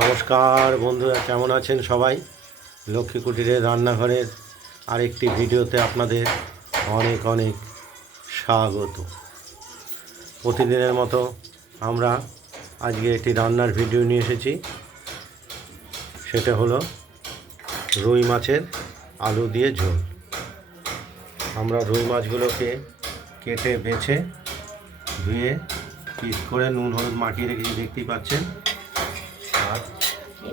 নমস্কার বন্ধুরা, কেমন আছেন সবাই? লক্ষ্মী কুটিরের রান্নাঘরের আরেকটি ভিডিওতে আপনাদের অনেক অনেক স্বাগত। প্রতিদিনের মতো আমরা আজকে একটি রান্নার ভিডিও নিয়ে এসেছি। সেটা হলো রুই মাছের আলু দিয়ে ঝোল। আমরা রুই মাছগুলোকে কেটে বেছে ধুয়ে পিস করে নুন, হলুদ মাখিয়ে রেখেছি, দেখতেই পাচ্ছেন।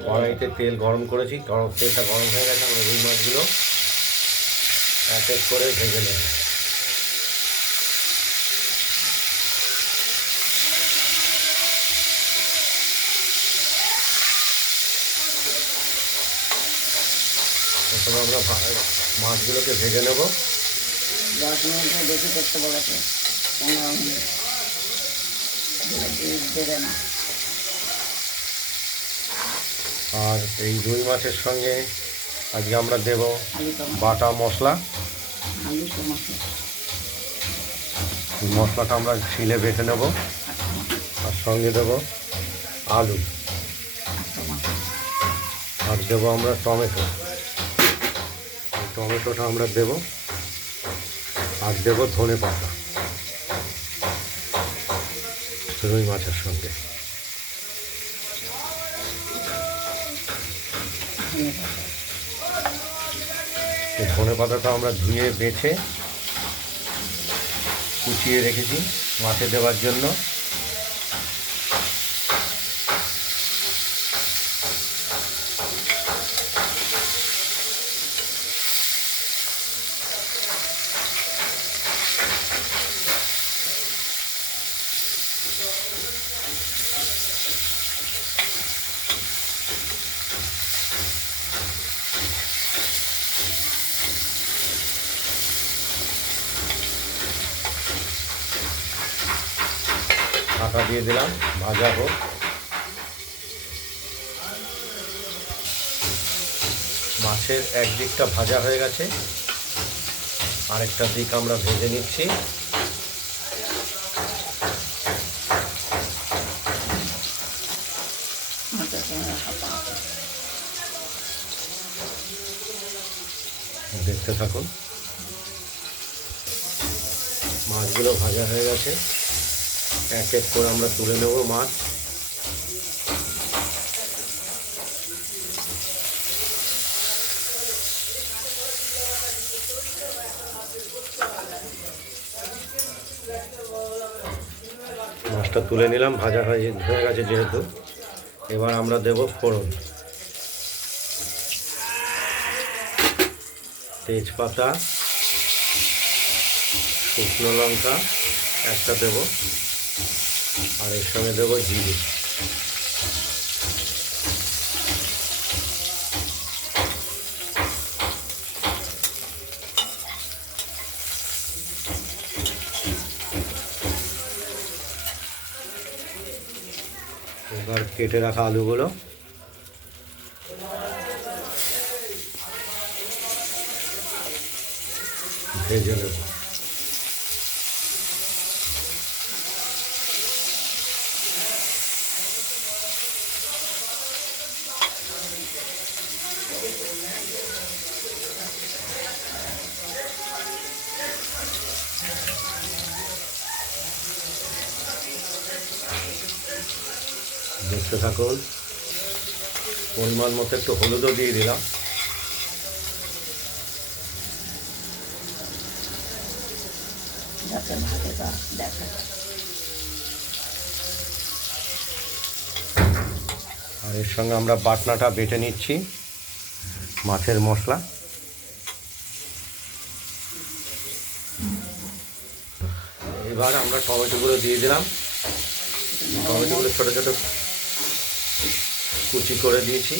কড়াইতে তেল গরম করেছি গরম তেলটা গরম হয়ে গেছে, আমরা রুই মাছগুলো এক এক করে ভেজে নেব। আমরা মাছগুলোকে ভেজে নেব। বেশি করতে বলেছে না। আর এই রুই মাছের সঙ্গে আজকে আমরা দেব বাটা মশলা। মশলাটা আমরা শিলে বেটে নেব। আর সঙ্গে দেব আলু। আর দেবো আমরা টমেটো। টমেটোটা আমরা দেব। আর দেবো ধনে পাতা। রুই মাছের সঙ্গে। এই ধনে পাতাটা আমরা ধুয়ে বেছে কুচিয়ে রেখেছি মাছে দেওয়ার জন্য। দিয়ে দিলাম, ভাজা হোক। মাছের এক দিকটা ভাজা হয়ে গেছে। আরেকটা দিক আমরা ভেজে নিচ্ছি। দেখতে থাকুন। মাছগুলো ভাজা হয়ে গেছে। এক এক করে আমরা তুলে নেব মাছ। মাছটা তুলে নিলাম, ভাজা হয়ে হয়ে গেছে যেহেতু। এবার আমরা দেব ফোড়ন। তেজপাতা, শুকনো লঙ্কা, একটা দেব। আর এর সঙ্গে দেবো জিরে। এবার কেটে রাখা আলুগুলো। ভেজে নেব। দেখতে থাকুন। পরিমাণ মতো একটু হলুদও দিয়ে দিলাম। আর এর সঙ্গে আমরা বাটনাটা বেটে নিচ্ছি মাছের মশলা। এবার আমরা টমেটোগুলো দিয়ে দিলাম। টমেটোগুলো ছোটো ছোটো কুচি করে দিয়েছি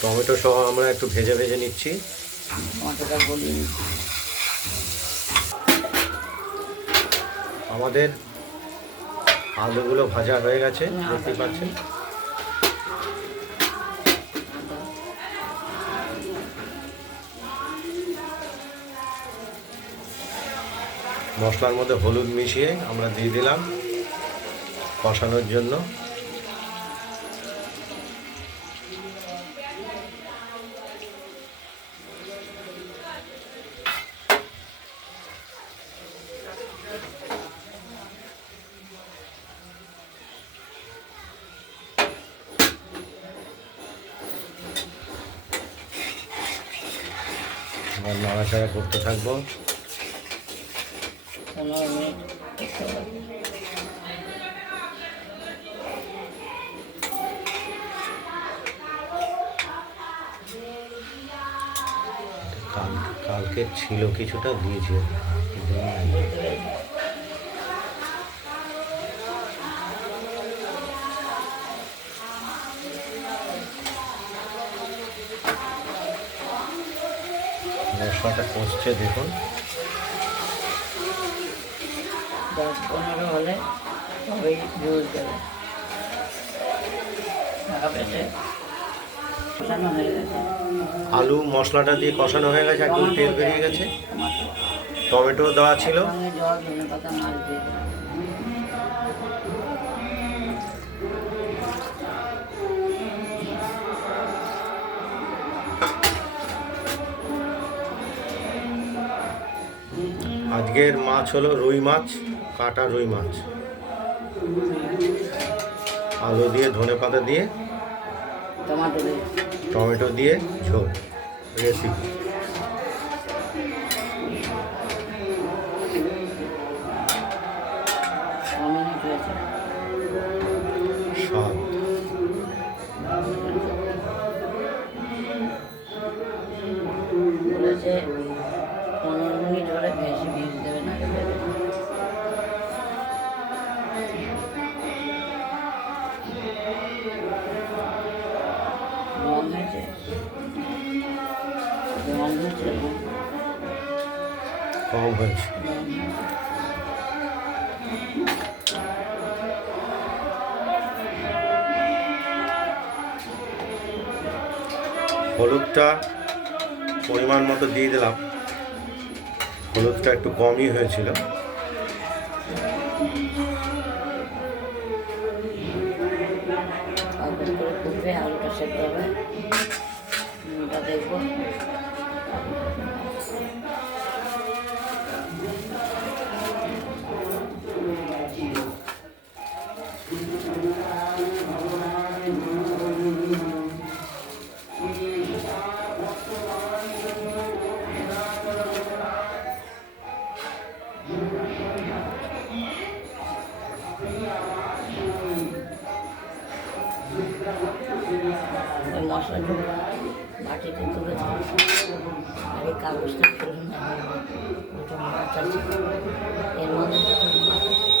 টমেটো সহ আমরা একটু ভেজে ভেজে নিচ্ছি। আমাদের আলুগুলো ভাজা হয়ে গেছে দেখতেই পাচ্ছেন মশলার মধ্যে হলুদ মিশিয়ে আমরা দিয়ে দিলাম কষানোর জন্য। নাড়াচাড়া করতে থাকব। পনেরো মিনিট কাল কালকে ছিল কিছুটা দিয়েছে। মশলাটা কষছে দেখুন দশ পনেরো হলে তবেই জল দেবে কষানো হয়ে গেছে। আলু মশলাটা দিয়ে কষানো হয়ে গেছে একদম তেল বেরিয়ে গেছে। টমেটো দেওয়া ছিল। জল ধনে পাতা মাছ দিয়ে। আজকের মাছ হলো রুই মাছ। কাটা রুই মাছ। আলু দিয়ে ধনে পাতা দিয়ে টমেটো দিয়ে ঝোল। রেসিপি হয়েছে হলুদটা পরিমাণ মতো দিয়ে দিলাম। হলুদটা একটু কমই হয়েছিল। ওই মশলাগুলো বাটিতে তুলে আর এই কাগজটা খুলুন না ওটা মাছ আছে এর মধ্যে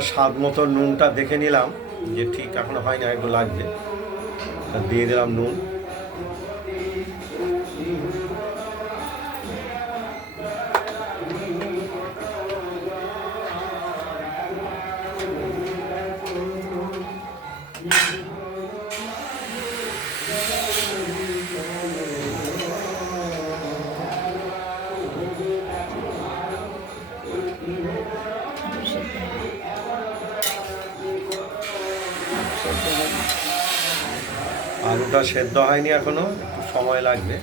স্বাদ মতো নুনটা দেখে নিলাম। যে ঠিক এখন হয় না একটু লাগবে। দিয়ে দিলাম নুন। আলুটা সেদ্ধ হয়নি এখনও, একটু সময় লাগবে।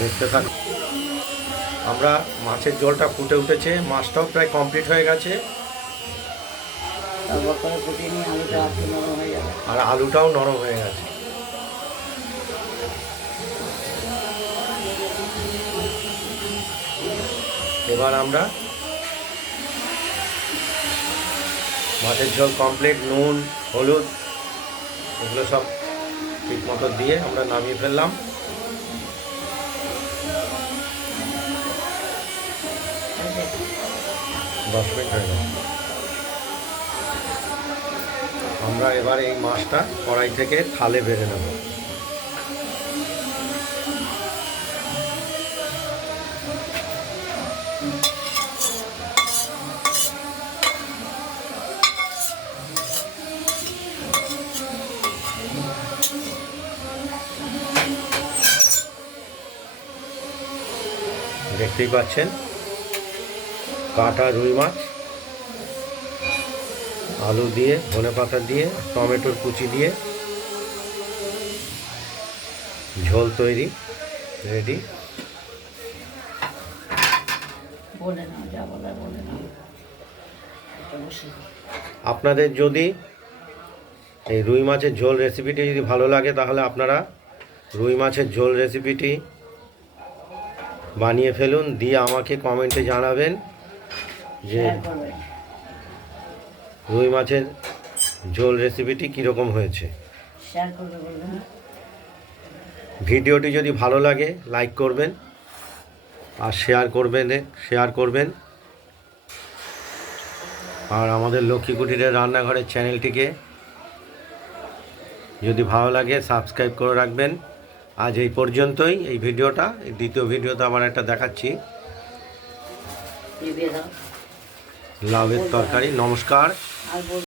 দেখতে আমরা মাছের জলটা ফুটে উঠেছে, মাছটাও প্রায় কমপ্লিট হয়ে গেছে। করে ফুটিয়ে নিয়ে আলুটা নরম হয়ে যাবে আর আলুটাও নরম হয়ে গেছে। এবার আমরা মাছের ঝোল কমপ্লিট নুন, হলুদ, এগুলো সব ঠিক মতো দিয়ে আমরা নামিয়ে ফেললাম। দশ মিনিট হয়ে গেল। আমরা এবার এই মাছটা কড়াই থেকে থালে বেড়ে নেব। দেখতেই পাচ্ছেন কাটা রুই মাছ। আলু দিয়ে ধনে পাতা দিয়ে টমেটোর কুচি দিয়ে ঝোল তৈরি রেডি। বলে যা বলে আপনাদের যদি এই রুই মাছের ঝোল রেসিপিটি যদি ভালো লাগে তাহলে আপনারা রুই মাছের ঝোল রেসিপিটি বানিয়ে ফেলুন। দিয়ে আমাকে কমেন্টে জানাবেন যে করবেন রুই মাছের ঝোল রেসিপিটি কীরকম হয়েছে? ভিডিওটি যদি ভালো লাগে লাইক করবেন আর শেয়ার করবেন শেয়ার করবেন। আর আমাদের লক্ষ্মী কুটিরের রান্নাঘরের চ্যানেলটিকে যদি ভালো লাগে সাবস্ক্রাইব করে রাখবেন। আজ এই পর্যন্তই এই ভিডিওটা এই দ্বিতীয় ভিডিওতে আবার একটা দেখাচ্ছি। লাভের তরকারি নমস্কার।